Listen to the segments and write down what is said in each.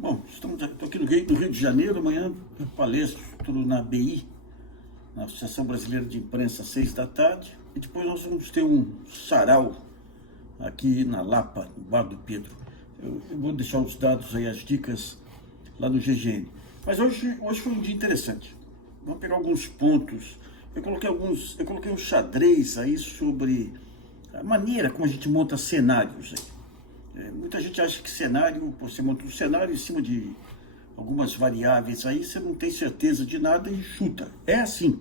Bom, estou aqui no Rio de Janeiro. Amanhã eu palestro na ABI, na Associação Brasileira de Imprensa, às 6 da tarde. E depois nós vamos ter um sarau aqui na Lapa, no Bar do Pedro. Eu vou deixar os dados aí, as dicas lá no GGN. Mas hoje foi um dia interessante. Vamos pegar alguns pontos. Eu coloquei um xadrez aí sobre a maneira como a gente monta cenários aí. Muita gente acha que cenário, você monta um cenário em cima de algumas variáveis aí, você não tem certeza de nada e chuta. É assim.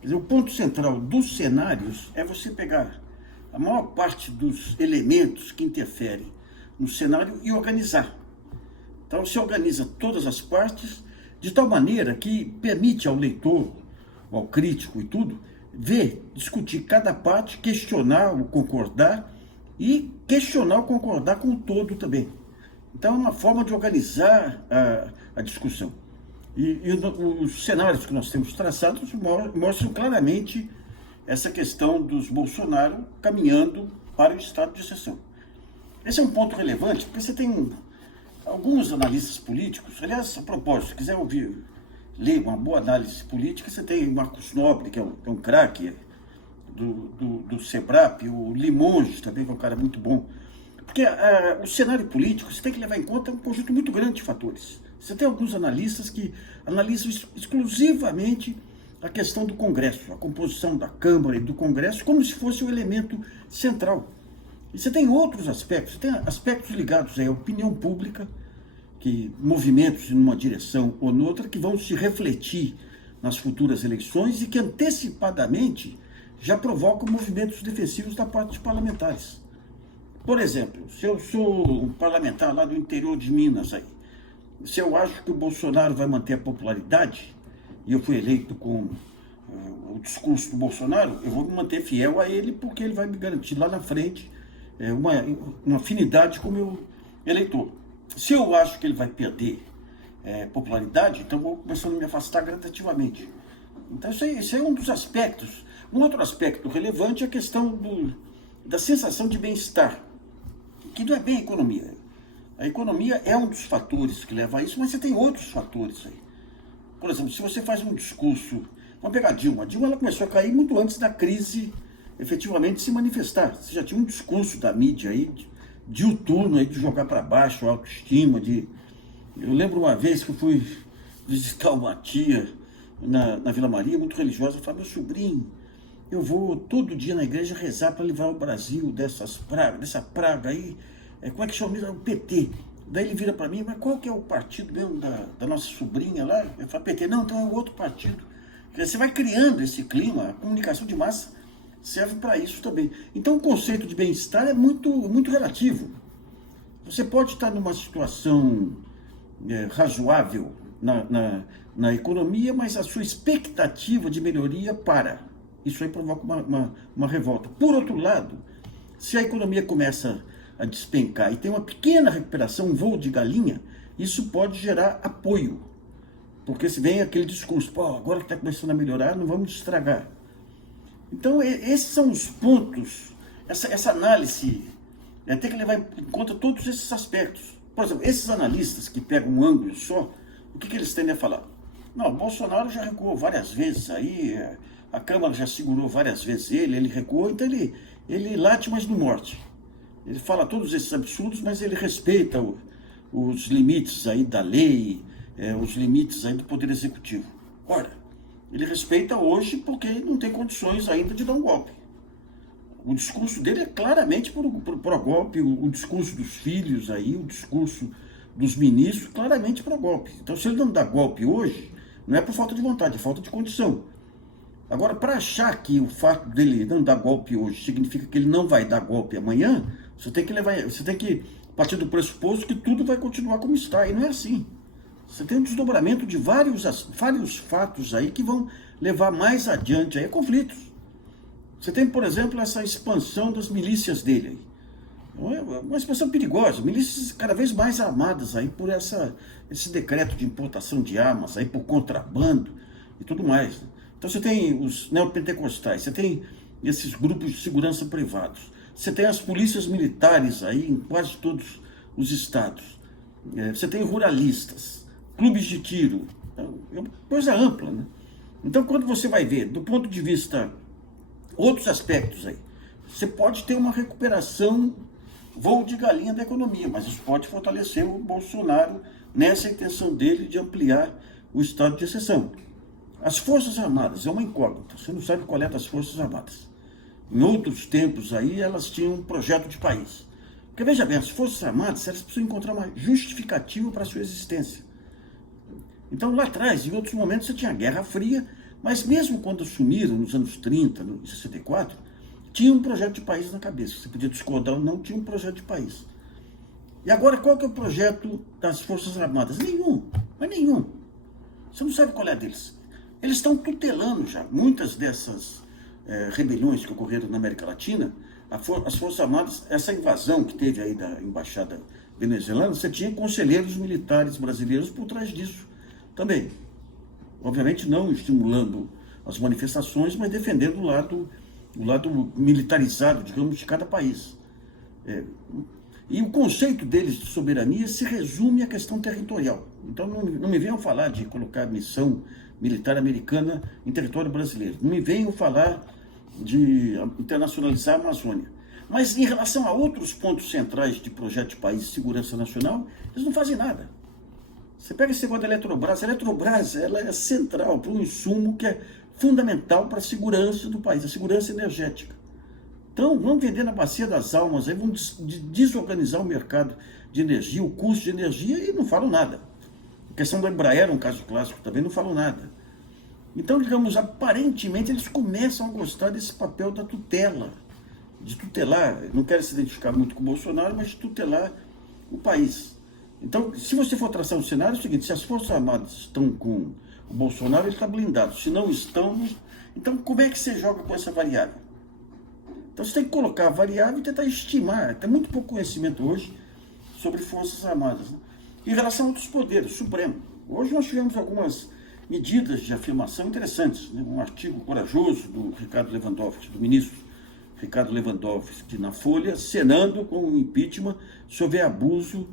Quer dizer, o ponto central dos cenários é você pegar a maior parte dos elementos que interferem no cenário e organizar. Então você organiza todas as partes de tal maneira que permite ao leitor, ao crítico e tudo, ver, discutir cada parte, questionar ou concordar, e questionar ou concordar com o todo também. Então é uma forma de organizar a discussão. E os cenários que nós temos traçados mostram claramente essa questão dos Bolsonaro caminhando para o estado de exceção. Esse é um ponto relevante, porque você tem alguns analistas políticos. Aliás, a propósito, se quiser ler uma boa análise política, você tem o Marcos Nobre, que é um craque do SEBRAP, o Limonge também, que é um cara muito bom. Porque o cenário político, você tem que levar em conta um conjunto muito grande de fatores. Você tem alguns analistas que analisam exclusivamente a questão do Congresso, a composição da Câmara e do Congresso, como se fosse o elemento central. E você tem outros aspectos, você tem aspectos ligados à opinião pública, que movimentos em uma direção ou noutra, que vão se refletir nas futuras eleições e que antecipadamente já provocam movimentos defensivos da parte dos parlamentares. Por exemplo, se eu sou um parlamentar lá do interior de Minas, aí, se eu acho que o Bolsonaro vai manter a popularidade, e eu fui eleito com o discurso do Bolsonaro, eu vou me manter fiel a ele, porque ele vai me garantir lá na frente uma afinidade com o meu eleitor. Se eu acho que ele vai perder popularidade, então eu vou começando a me afastar gradativamente. Então isso aí é um dos aspectos. Um outro aspecto relevante é a questão da sensação de bem-estar, que não é bem a economia. A economia é um dos fatores que leva a isso, mas você tem outros fatores aí. Por exemplo, se você faz um discurso... Vamos pegar a Dilma. A Dilma ela começou a cair muito antes da crise efetivamente se manifestar. Você já tinha um discurso da mídia aí, diuturno, aí, de jogar para baixo a autoestima. Eu lembro uma vez que eu fui visitar uma tia na Vila Maria, muito religiosa. Eu falei, meu sobrinho, eu vou todo dia na igreja rezar para livrar o Brasil dessa praga aí. Como é que chama? O PT. Daí ele vira para mim, mas qual que é o partido mesmo da nossa sobrinha lá? Eu falo, PT. Não, então é o outro partido. Você vai criando esse clima, a comunicação de massa serve para isso também. Então o conceito de bem-estar é muito, muito relativo. Você pode estar numa situação razoável na economia, mas a sua expectativa de melhoria para. Isso aí provoca uma revolta. Por outro lado, se a economia começa a despencar e tem uma pequena recuperação, um voo de galinha, isso pode gerar apoio. Porque se vem aquele discurso, pô, agora que está começando a melhorar, não vamos estragar. Então, esses são os pontos, essa análise tem que levar em conta todos esses aspectos. Por exemplo, esses analistas que pegam um ângulo só, o que eles tendem a falar? Não, o Bolsonaro já recuou várias vezes aí, a Câmara já segurou várias vezes ele recuou, então ele late, mas não morde. Ele fala todos esses absurdos, mas ele respeita os limites aí da lei, os limites aí do Poder Executivo. Ora, ele respeita hoje porque ele não tem condições ainda de dar um golpe. O discurso dele é claramente pró-golpe, o discurso dos filhos aí, o discurso dos ministros, claramente pró-golpe. Então, se ele não dá golpe hoje, não é por falta de vontade, é falta de condição. Agora, para achar que o fato dele não dar golpe hoje significa que ele não vai dar golpe amanhã, você tem que partir do pressuposto que tudo vai continuar como está, e não é assim. Você tem um desdobramento de vários fatos aí que vão levar mais adiante aí a conflitos. Você tem, por exemplo, essa expansão das milícias dele aí. Uma expansão perigosa, milícias cada vez mais armadas aí por esse decreto de importação de armas aí por contrabando e tudo mais. Então você tem os neopentecostais, você tem esses grupos de segurança privados, você tem as polícias militares aí em quase todos os estados. você tem ruralistas, clubes de tiro, então, é uma coisa ampla, né? Então, quando você vai ver, do ponto de vista, outros aspectos aí, você pode ter uma recuperação, voo de galinha da economia, mas isso pode fortalecer o Bolsonaro nessa intenção dele de ampliar o estado de exceção. As Forças Armadas é uma incógnita, você não sabe qual é das Forças Armadas. Em outros tempos aí, elas tinham um projeto de país. Porque veja bem, as Forças Armadas, elas precisam encontrar uma justificativa para a sua existência. Então lá atrás, em outros momentos, você tinha a Guerra Fria, mas mesmo quando assumiram, nos anos 30, em 64, tinha um projeto de país na cabeça. Você podia discordar ou não, tinha um projeto de país. E agora, qual que é o projeto das Forças Armadas? Nenhum, mas nenhum. Você não sabe qual é deles. Eles estão tutelando já muitas dessas rebeliões que ocorreram na América Latina. As Forças Armadas, essa invasão que teve aí da embaixada venezuelana, você tinha conselheiros militares brasileiros por trás disso também. Obviamente não estimulando as manifestações, mas defendendo o lado militarizado, digamos, de cada país. E o conceito deles de soberania se resume à questão territorial. Então não me venham falar de colocar missão militar americana em território brasileiro. Não me venham falar de internacionalizar a Amazônia. Mas em relação a outros pontos centrais de projeto de país e segurança nacional, eles não fazem nada. Você pega esse negócio da Eletrobras, a Eletrobras ela é central para um insumo que é fundamental para a segurança do país, a segurança energética. Então, vão vender na bacia das almas, aí vão desorganizar o mercado de energia, o custo de energia, e não falam nada. A questão da Embraer é um caso clássico também, não falam nada. Então, digamos, aparentemente eles começam a gostar desse papel da tutela, de tutelar, não quero se identificar muito com o Bolsonaro, mas de tutelar o país. Então, se você for traçar um cenário, é o seguinte: se as Forças Armadas estão com o Bolsonaro, ele está blindado. Se não estão, então como é que você joga com essa variável? Então você tem que colocar a variável e tentar estimar. Tem muito pouco conhecimento hoje sobre Forças Armadas. Né? Em relação a outros poderes, Supremo. Hoje nós tivemos algumas medidas de afirmação interessantes. Né? Um artigo corajoso do Ricardo Lewandowski, do ministro Ricardo Lewandowski, na Folha, cenando com o impeachment se houver abuso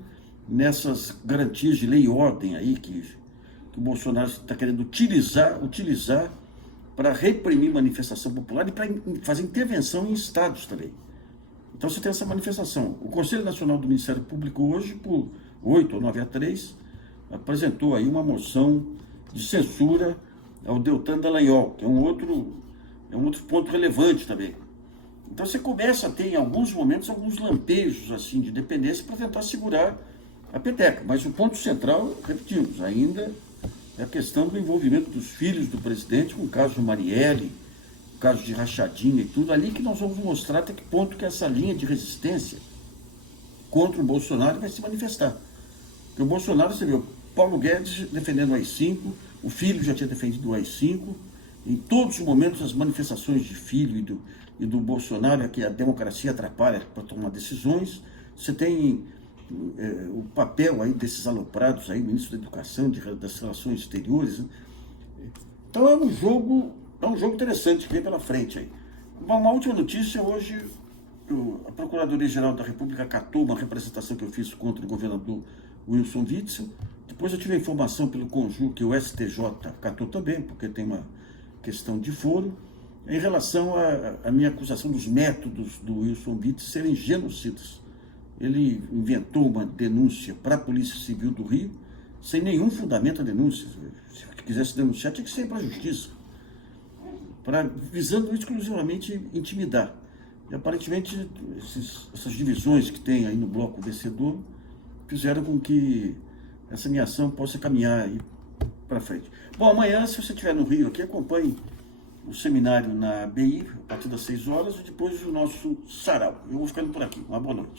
nessas garantias de lei e ordem aí que o Bolsonaro está querendo utilizar para reprimir manifestação popular e para fazer intervenção em estados também. Então você tem essa manifestação. O Conselho Nacional do Ministério Público hoje, por 8 ou 9-3, apresentou aí uma moção de censura ao Deltan Dallagnol, que é um outro ponto relevante também. Então você começa a ter em alguns momentos alguns lampejos assim de dependência para tentar segurar a peteca, mas o ponto central, repetimos, ainda é a questão do envolvimento dos filhos do presidente com o caso de Marielle, o caso de Rachadinha e tudo, ali que nós vamos mostrar até que ponto que essa linha de resistência contra o Bolsonaro vai se manifestar. Porque o Bolsonaro, você viu, Paulo Guedes defendendo o AI-5, o filho já tinha defendido o AI-5, em todos os momentos as manifestações de filho e do Bolsonaro é que a democracia atrapalha para tomar decisões. Você tem o papel aí desses aloprados aí, ministro da Educação, das Relações Exteriores. Né? Então é um jogo interessante que vem pela frente aí. Uma última notícia: hoje a Procuradoria-Geral da República acatou uma representação que eu fiz contra o governador Wilson Witzel. Depois eu tive a informação pelo Conjur que o STJ acatou também, porque tem uma questão de foro, em relação à minha acusação dos métodos do Wilson Witzel serem genocidas. Ele inventou uma denúncia para a Polícia Civil do Rio, sem nenhum fundamento a denúncia. Se quisesse denunciar, tinha que ser para a Justiça, visando exclusivamente intimidar. E aparentemente essas divisões que tem aí no bloco vencedor fizeram com que essa minha ação possa caminhar aí para frente. Bom, amanhã, se você estiver no Rio aqui, acompanhe o seminário na BI, a partir das 6 horas, e depois o nosso sarau. Eu vou ficando por aqui. Uma boa noite.